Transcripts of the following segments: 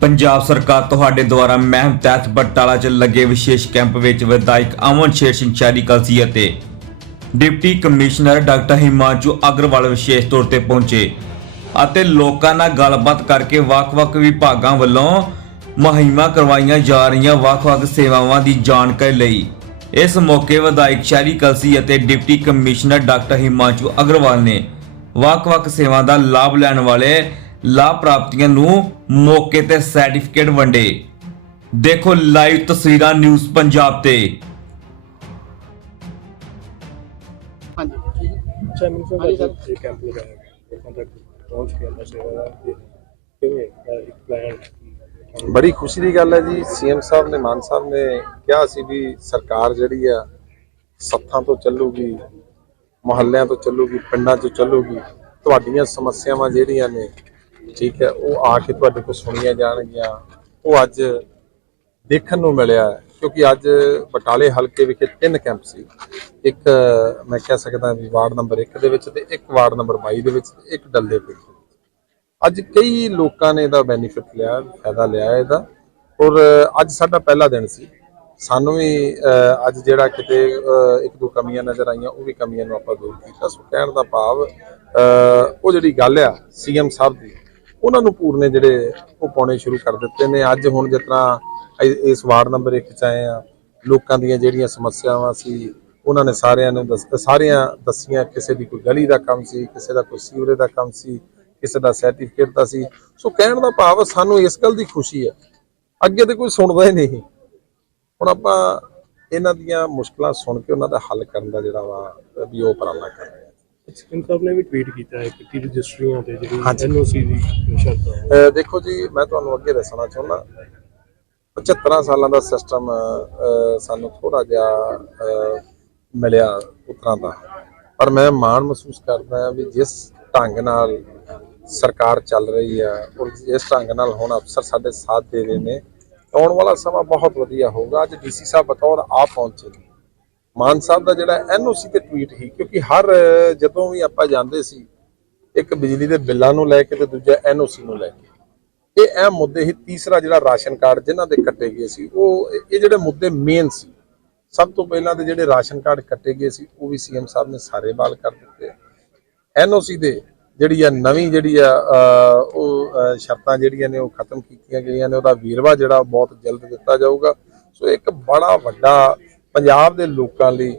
ਪੰਜਾਬ ਸਰਕਾਰ ਤੁਹਾਡੇ ਦੁਆਰਾ ਮਹਿਮ ਤਹਿਤ ਬਟਾਲਾ 'ਚ ਲੱਗੇ ਵਿਸ਼ੇਸ਼ ਕੈਂਪ ਵਿੱਚ ਵਿਧਾਇਕ ਅਮਨ ਸ਼ੇਰ ਸਿੰਘ ਚਾਰੀ ਕਲਸੀ ਅਤੇ deputy commissioner doctor Himanshu Agarwal ਵਿਸ਼ੇਸ਼ ਤੌਰ ਤੇ ਪਹੁੰਚੇ ਅਤੇ ਲੋਕਾਂ ਨਾਲ ਗੱਲਬਾਤ ਕਰਕੇ ਵੱਖ-ਵੱਖ ਵਿਭਾਗਾਂ ਵੱਲੋਂ ਮੁਹਿੰਮਾਂ ਕਰਵਾਈਆਂ ਜਾ ਰਹੀਆਂ ਵੱਖ-ਵੱਖ ਸੇਵਾਵਾਂ ਦੀ ਜਾਣਕਾਰੀ ਲਈ। ਇਸ ਮੌਕੇ ਵਿਧਾਇਕ ਸ਼ਹਿਰੀ ਕਲਸੀ ਅਤੇ deputy commissioner doctor Himanshu Agarwal ਨੇ ਵੱਖ-ਵੱਖ ਸੇਵਾ ਦਾ ਲਾਭ ਲੈਣ ਵਾਲੇ ਲਾਭ ਪ੍ਰਾਪਤੀਆਂ ਨੂੰ ਮੌਕੇ ਤੇ ਸਰਟੀਫਿਕੇਟ ਵੰਡੇ। ਦੇਖੋ ਲਾਈਵ ਤਸਵੀਰਾਂ ਨਿਊਜ਼ ਪੰਜਾਬ ਤੇ। ਹਾਂਜੀ। ਚੈਨਲ ਤੋਂ ਹਾਂਜੀ ਸਰ। ਇਹ ਕੈਂਪ ਲਗਾਇਆ ਗਿਆ। ਲੋਕਾਂ ਤੱਕ ਪਹੁੰਚ ਕੇ ਅੰਦਰ ਸੇਵਾ ਦਾ ਤੇ ਕਿਵੇਂ ਦਾ ਇੱਕ ਪਲਾਨ ਬੜੀ ਖੁਸ਼ੀ ਦੀ ਗੱਲ ਹੈ ਜੀ। ਸੀਐਮ ਸਾਹਿਬ ਨੇ ਮਾਨ ਸਾਹਿਬ ਨੇ ਕਿਹਾ ਸੀ ਵੀ ਸਰਕਾਰ ਜਿਹੜੀ ਆ ਸੱਥਾਂ ਤੋਂ ਚੱਲੂਗੀ ਮੁਹੱਲਿਆਂ ਤੋਂ ਚੱਲੂਗੀ ਪਿੰਡਾਂ ਤੋਂ ਚੱਲੂਗੀ। ਤੁਹਾਡੀਆਂ ਸਮੱਸਿਆਵਾਂ ਜਿਹੜੀਆਂ ਨੇ ਠੀਕ ਹੈ ਉਹ ਆ ਕੇ ਤੁਹਾਡੇ ਕੋਲ ਸੁਣੀਆਂ ਜਾਣਗੀਆਂ। ਉਹ ਅੱਜ ਦੇਖਣ ਨੂੰ ਮਿਲਿਆ ਕਿਉਂਕਿ ਅੱਜ ਬਟਾਲੇ ਹਲਕੇ ਵਿਖੇ ਤਿੰਨ ਕੈਂਪ ਸੀ। ਇੱਕ ਮੈਂ ਕਹਿ ਸਕਦਾ ਵੀ ਵਾਰਡ ਨੰਬਰ 1 ਦੇ ਵਿੱਚ ਤੇ ਇੱਕ ਵਾਰਡ ਨੰਬਰ 22 ਦੇ ਵਿੱਚ ਤੇ ਇੱਕ ਡੱਲੇ ਪਿੰਡ ਵਿੱਚ। ਅੱਜ ਕਈ ਲੋਕਾਂ ਨੇ ਇਹਦਾ ਬੈਨੀਫਿਟ ਲਿਆ ਫਾਇਦਾ ਲਿਆ ਇਹਦਾ। ਔਰ ਅੱਜ ਸਾਡਾ ਪਹਿਲਾ ਦਿਨ ਸੀ। ਸਾਨੂੰ ਵੀ ਅੱਜ ਜਿਹੜਾ ਕਿਤੇ ਇੱਕ ਦੋ ਕਮੀਆਂ ਨਜ਼ਰ ਆਈਆਂ ਉਹ ਵੀ ਕਮੀਆਂ ਨੂੰ ਆਪਾਂ ਦੂਰ ਕੀਤਾ। ਸੋ ਕਹਿਣ ਦਾ ਭਾਵ ਅਹ, ਉਹ ਜਿਹੜੀ ਗੱਲ ਆ ਸੀਐਮ ਸਾਹਿਬ ਦੀ ਉਹਨਾਂ ਨੂੰ ਪੂਰਨੇ ਜਿਹੜੇ ਉਹ ਪਾਉਣੇ ਸ਼ੁਰੂ ਕਰ ਦਿੱਤੇ ਨੇ। ਅੱਜ ਹੁਣ ਜਿਸ ਤਰ੍ਹਾਂ ਇ- ਇਸ ਵਾਰਡ ਨੰਬਰ 1 ਚ ਆਏ ਆ, ਲੋਕਾਂ ਦੀਆਂ ਜਿਹੜੀਆਂ ਸਮੱਸਿਆਵਾਂ ਸੀ, ਉਹਨਾਂ ਨੇ ਸਾਰਿਆਂ ਨੂੰ ਦੱਸ, ਸਾਰਿਆਂ ਦੱਸੀਆਂ, ਕਿਸੇ ਦੀ ਕੋਈ ਗਲੀ ਦਾ ਕੰਮ ਸੀ, ਕਿਸੇ ਦਾ ਕੋਈ ਸੀਵਰੇਜ ਦਾ ਕੰਮ ਸੀ, ਕਿਸੇ ਦਾ ਸਰਟੀਫਿਕੇਟ ਦਾ ਸੀ। ਸੋ ਕਹਿਣ ਦਾ ਭਾਵ ਸਾਨੂੰ ਇਸ ਗੱਲ ਦੀ ਖੁਸ਼ੀ ਹੈ। ਅੱਗੇ ਤੇ ਕੋਈ ਸੁਣਦਾ ਹੀ ਨਹੀਂ। ਹੁਣ ਆਪਾਂ ਇਹਨਾਂ ਦੀਆਂ ਮੁਸ਼ਕਲਾਂ ਸੁਣ ਕੇ ਉਹਨਾਂ ਦਾ ਹੱਲ ਕਰਨ ਦਾ ਜਿਹੜਾ ਵਾ, ਵੀ ਉਹ ਉਪਰਾਲਾ ਕਰ ਸੀਐਮ ਸਾਹਿਬ ਨੇ ਵੀ ਟਵੀਟ ਕੀਤਾ ਹੈ ਕਿ ਰਜਿਸਟਰੀਆਂ ਤੇ ਜਿਹੜੀ। ਐਨਓਸੀ ਦੀ ਸ਼ਰਤਾਂ ਦੇਖੋ ਜੀ ਮੈਂ ਤੁਹਾਨੂੰ ਅੱਗੇ ਦੱਸਣਾ ਚਾਹੁੰਦਾ। 75 ਸਾਲਾਂ ਦਾ ਸਿਸਟਮ ਸਾਨੂੰ ਥੋੜਾ ਜਿਹਾ ਮਿਲਿਆ ਉਤਰਾਂ ਦਾ। ਪਰ ਮੈਂ ਮਾਣ ਮਹਿਸੂਸ ਕਰਦਾ ਹਾਂ ਵੀ ਜਿਸ ਢੰਗ ਨਾਲ ਸਰਕਾਰ ਚੱਲ ਰਹੀ ਹੈ ਔਰ ਜਿਸ ਢੰਗ ਨਾਲ ਹੁਣ ਅਫਸਰ ਸਾਡੇ ਸਾਥ ਦੇ ਰਹੇ ਨੇ ਆਉਣ ਵਾਲਾ ਸਮਾਂ ਬਹੁਤ ਵਧੀਆ ਹੋਊਗਾ। ਅੱਜ ਡੀਸੀ ਸਾਹਿਬ ਬਤੌਰ ਆਪ ਪਹੁੰਚੇ ਮਾਨ ਸਾਹਿਬ ਦਾ ਜਿਹੜਾ ਐਨਓਸੀ ਤੇ ਟਵੀਟ ਹੀ ਕਿਉਂਕਿ ਹਰ ਜਦੋਂ ਵੀ ਆਪਾਂ ਜਾਂਦੇ ਸੀ, ਇੱਕ ਬਿਜਲੀ ਦੇ ਬਿੱਲਾਂ ਨੂੰ ਲੈ ਕੇ ਤੇ ਦੂਜਾ ਐਨਓਸੀ ਨੂੰ ਲੈ ਕੇ। ਇਹ ਅਹਿਮ ਮੁੱਦੇ ਹੀ ਤੀਸਰਾ ਜਿਹੜਾ ਰਾਸ਼ਨ ਕਾਰਡ ਜਿਨ੍ਹਾਂ ਦੇ ਕੱਟੇ ਗਏ ਸੀ, ਉਹ, ਇਹ ਇਹ ਜਿਹੜੇ ਮੁੱਦੇ ਮੇਨ ਸੀ, ਸਭ ਤੋਂ ਪਹਿਲਾਂ ਤੇ ਜਿਹੜੇ ਰਾਸ਼ਨ ਕਾਰਡ ਕੱਟੇ ਗਏ ਸੀ, ਉਹ ਵੀ ਸੀਐਮ ਸਾਹਿਬ ਨੇ ਸਾਰੇ ਬਾਲ ਕਰ ਦਿੱਤੇ ਐਨਓਸੀ ਦੇ ਜਿਹੜੀ ਆ ਨਵੀਂ ਜਿਹੜੀ ਆ ਉਹ ਸ਼ਰਤਾਂ ਜਿਹੜੀਆਂ ਨੇ, ਉਹ ਖਤਮ ਕੀਤੀਆਂ ਗਈਆਂ ਨੇ, ਉਹਦਾ ਵੀਰਵਾ ਜਿਹੜਾ ਬਹੁਤ ਜਲਦ ਦਿੱਤਾ ਜਾਊਗਾ। ਸੋ ਇੱਕ ਬੜਾ ਵੱਡਾ ਪੰਜਾਬ ਦੇ ਲੋਕਾਂ ਲਈ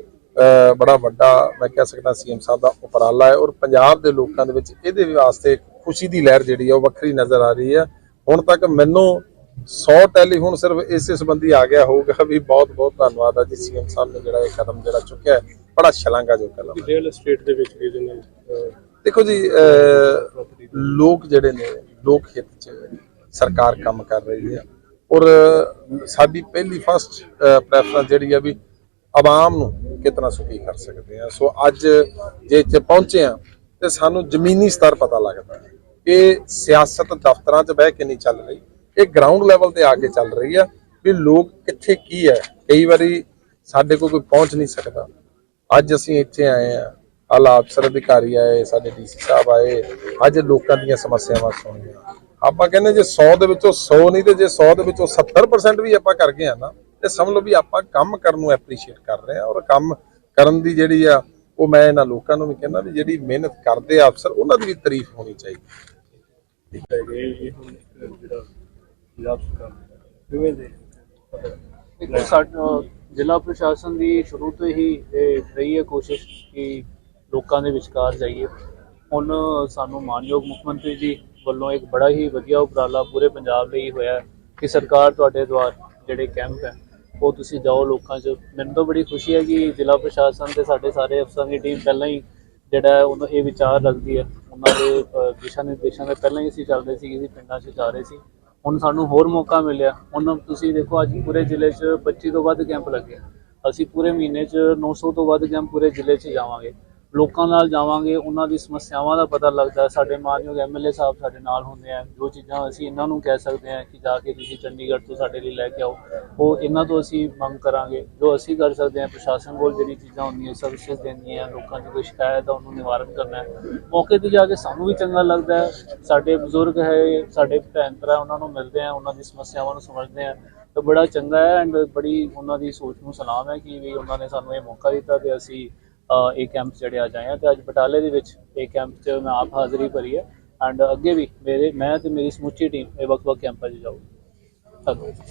ਬੜਾ ਵੱਡਾ ਮੈਂ ਕਹਿ ਸਕਦਾ ਸੀਐਮ ਸਾਹਿਬ ਦਾ ਉਪਰਾਲਾ ਹੈ ਔਰ ਪੰਜਾਬ ਦੇ ਲੋਕਾਂ ਦੇ ਵਿੱਚ ਇਹਦੇ ਵਾਸਤੇ ਖੁਸ਼ੀ ਦੀ ਲਹਿਰ ਜਿਹੜੀ ਆ ਉਹ ਵੱਖਰੀ ਨਜ਼ਰ ਆ ਰਹੀ ਹੈ। ਹੁਣ ਤੱਕ ਮੈਨੂੰ 100 ਟੈਲੀਫੋਨ ਸਿਰਫ ਇਸੇ ਸੰਬੰਧੀ ਆ ਗਿਆ ਹੋਊਗਾ ਵੀ ਬਹੁਤ ਬਹੁਤ ਧੰਨਵਾਦ ਆ ਜੀ ਸੀਐਮ ਸਾਹਿਬ ਨੇ ਜਿਹੜਾ ਇਹ ਕਦਮ ਜਿਹੜਾ ਚੁੱਕਿਆ ਹੈ। ਬੜਾ ਸ਼ਲਾਘਾਯੋਗ ਕਦਮ ਹੈ ਰੀਅਲ ਏਸਟੇਟ ਦੇ ਵਿੱਚ ਵੀ ਜਿਹਨੇ ਅਹ, ਦੇਖੋ ਜੀ ਲੋਕ ਜਿਹੜੇ ਨੇ ਲੋਕ ਹਿੱਤ ਚ ਸਰਕਾਰ ਕੰਮ ਕਰ ਰਹੀ ਹੈ। ਔਰ ਸਾਡੀ ਪਹਿਲੀ ਫਸਟ ਪ੍ਰੈਫਰੈਂਸ ਜਿਹੜੀ ਹੈ ਵੀ ਆਵਾਮ ਨੂੰ ਕਿਤਨਾ ਸੁਖੀ ਕਰ ਸਕਦੇ ਆ? ਸੋ ਅੱਜ ਜੇ ਇੱਥੇ ਪਹੁੰਚੇ ਆ, ਤੇ ਸਾਨੂੰ ਜ਼ਮੀਨੀ ਸਤਰ ਪਤਾ ਲੱਗਦਾ ਹੈ ਕਿ ਸਿਆਸਤ ਦਫ਼ਤਰਾਂ 'ਚ ਬਹਿ ਕੇ ਨਹੀਂ ਚੱਲ ਰਹੀ, ਇਹ ਗਰਾਊਂਡ ਲੈਵਲ ਤੇ ਆ ਕੇ ਚੱਲ ਰਹੀ ਆ ਵੀ ਲੋਕ ਕਿੱਥੇ ਕੀ ਹੈ। ਕਈ ਵਾਰੀ ਸਾਡੇ ਕੋਲ ਕੋਈ ਪਹੁੰਚ ਨਹੀਂ ਸਕਦਾ। ਅੱਜ ਅਸੀਂ ਇੱਥੇ ਆਏ ਆ ਆਲਾ ਅਫਸਰ ਅਧਿਕਾਰੀ ਆਏ, ਸਾਡੇ ਡੀਸੀ ਸਾਹਿਬ ਆਏ, ਅੱਜ ਲੋਕਾਂ ਦੀਆਂ ਸਮੱਸਿਆਵਾਂ ਸੁਣੀਆਂ। ਆਪਾਂ ਕਹਿੰਦੇ ਜੇ 100 ਦੇ ਵਿੱਚੋਂ 100 ਨਹੀਂ ਤੇ ਜੇ 100 ਦੇ ਵਿੱਚੋਂ 70% ਵੀ ਆਪਾਂ ਕਰ ਗਏ ਆ ਨਾ ਤੇ ਸਮਝ ਲਓ ਵੀ ਆਪਾਂ ਕੰਮ ਕਰਨ ਨੂੰ ਐਪਰੀਸ਼ੀਏਟ ਕਰ ਰਹੇ ਆ ਔਰ ਕੰਮ ਕਰਨ ਦੀ ਜਿਹੜੀ ਆ ਉਹ ਮੈਂ ਇਹਨਾਂ ਲੋਕਾਂ ਨੂੰ ਵੀ ਕਹਿੰਦਾ ਵੀ ਜਿਹੜੀ ਮਿਹਨਤ ਕਰਦੇ ਆ ਅਫਸਰ ਉਹਨਾਂ ਦੀ ਵੀ ਤਾਰੀਫ ਹੋਣੀ ਚਾਹੀਦੀ ਹੈਗੇ ਇਹ ਹੁਣ ਇੱਕ ਜਿਹੜਾ ਪੰਜਾਬ ਸਰਕਾਰ ਕਿਵੇਂ ਦੇ ਦੇਖੋ ਸਾਡਾ ਜ਼ਿਲ੍ਹਾ ਪ੍ਰਸ਼ਾਸਨ ਦੀ ਸ਼ੁਰੂ ਤੋਂ ਹੀ ਇਹ ਰਹੀ ਹੈ ਕੋਸ਼ਿਸ਼ ਕਿ ਲੋਕਾਂ ਦੇ ਵਿਚਕਾਰ ਜਾਈਏ। ਹੁਣ ਸਾਨੂੰ ਮਾਨਯੋਗ ਮੁੱਖ ਮੰਤਰੀ ਜੀ ਵੱਲੋਂ ਇੱਕ ਬੜਾ ਹੀ ਵਧੀਆ ਉਪਰਾਲਾ ਪੂਰੇ ਪੰਜਾਬ ਲਈ ਹੋਇਆ ਹੈ ਕਿ ਸਰਕਾਰ ਤੁਹਾਡੇ ਦੁਆਰ ਜਿਹੜੇ ਕੈਂਪ ਹੈ ਉਹ ਤੁਸੀਂ ਜਾਓ ਲੋਕਾਂ 'ਚ। ਮੈਨੂੰ ਤਾਂ ਬੜੀ ਖੁਸ਼ੀ ਹੈ ਕਿ ਜ਼ਿਲ੍ਹਾ ਪ੍ਰਸ਼ਾਸਨ ਤੇ ਸਾਡੇ ਸਾਰੇ ਅਫਸਰਾਂ ਦੀ ਟੀਮ ਪਹਿਲਾਂ ਹੀ ਜਿਹੜਾ ਹੈ ਉਹਨੂੰ ਇਹ ਵਿਚਾਰ ਰੱਖਦੀ ਹੈ। ਉਹਨਾਂ ਦੇ ਦਿਸ਼ਾ ਨਿਰਦੇਸ਼ਾਂ ਦੇ ਪਹਿਲਾਂ ਹੀ ਅਸੀਂ ਚੱਲਦੇ ਸੀ ਕਿ ਅਸੀਂ ਪਿੰਡਾਂ 'ਚ ਜਾ ਰਹੇ ਸੀ। ਹੁਣ ਸਾਨੂੰ ਹੋਰ ਮੌਕਾ ਮਿਲਿਆ। ਹੁਣ ਤੁਸੀਂ ਦੇਖੋ, ਅੱਜ ਪੂਰੇ ਜ਼ਿਲ੍ਹੇ 'ਚ 25 ਤੋਂ ਵੱਧ ਕੈਂਪ ਲੱਗੇ ਅਸੀਂ ਪੂਰੇ ਮਹੀਨੇ 'ਚ 900 ਤੋਂ ਵੱਧ ਕੈਂਪ ਪੂਰੇ ਜ਼ਿਲ੍ਹੇ 'ਚ ਜਾਵਾਂਗੇ। ਲੋਕਾਂ ਨਾਲ ਜਾਵਾਂਗੇ, ਉਹਨਾਂ ਦੀ ਸਮੱਸਿਆਵਾਂ ਦਾ ਪਤਾ ਲੱਗਦਾ, ਸਾਡੇ ਮਾਨਯੋਗ ਐਮਐਲਏ ਸਾਹਿਬ ਸਾਡੇ ਨਾਲ ਹੁੰਦੇ ਆ, ਜੋ ਚੀਜ਼ਾਂ ਅਸੀਂ ਇਹਨਾਂ ਨੂੰ ਕਹਿ ਸਕਦੇ ਹਾਂ ਕਿ ਜਾ ਕੇ ਤੁਸੀਂ ਚੰਡੀਗੜ੍ਹ ਤੋਂ ਸਾਡੇ ਲਈ ਲੈ ਕੇ ਆਓ, ਉਹ ਇਹਨਾਂ ਤੋਂ ਅਸੀਂ ਮੰਗ ਕਰਾਂਗੇ, ਜੋ ਅਸੀਂ ਕਰ ਸਕਦੇ ਹਾਂ, ਪ੍ਰਸ਼ਾਸਨ ਕੋਲ ਜਿਹੜੀ ਚੀਜ਼ਾਂ ਹੁੰਦੀਆਂ ਸਰਵਿਸਿਜ਼ ਦੇਣੀਆਂ, ਲੋਕਾਂ ਦੀ ਕੋਈ ਸ਼ਿਕਾਇਤ ਆ, ਉਹਨੂੰ ਨਿਵਾਰਨ ਕਰਨਾ ਮੌਕੇ ਤੇ ਜਾ ਕੇ ਸਾਨੂੰ ਵੀ ਚੰਗਾ ਲੱਗਦਾ ਸਾਡੇ ਬਜ਼ੁਰਗ ਹੈ, ਸਾਡੇ ਭੈਣ ਭਰਾ ਉਹਨਾਂ ਨੂੰ ਮਿਲਦੇ ਆ, ਉਹਨਾਂ ਦੀ ਸਮੱਸਿਆਵਾਂ ਨੂੰ ਸਮਝਦੇ ਆ, ਤਾਂ ਬੜਾ ਚੰਗਾ ਹੈ ਐਂਡ ਬੜੀ ਉਹਨਾਂ ਦੀ ਸੋਚ ਨੂੰ ਸਲਾਮ ਹੈ ਕਿ ਵੀ ਉਹਨਾਂ ਨੇ ਸਾਨੂੰ ਇਹ ਮੌਕਾ ਦਿੱਤਾ ਤੇ ਅਸੀਂ ਇਹ ਕੈਂਪ ਜਿਹੜੇ ਅੱਜ ਆਏ ਹਾਂ ਤੇ ਅੱਜ ਬਟਾਲੇ ਦੇ ਵਿੱਚ ਇਹ ਕੈਂਪ 'ਚ ਮੈਂ ਆਪ ਹਾਜ਼ਰੀ ਭਰੀ ਹੈ। ਐਂਡ ਅੱਗੇ ਵੀ ਮੇਰੇ, ਮੈਂ ਤੇ ਮੇਰੀ ਸਮੁੱਚੀ ਟੀਮ ਇਹ ਵੱਖ-ਵੱਖ ਕੈਂਪਾਂ 'ਚ ਜਾਊਗੀ। ਧੰਨਵਾਦ।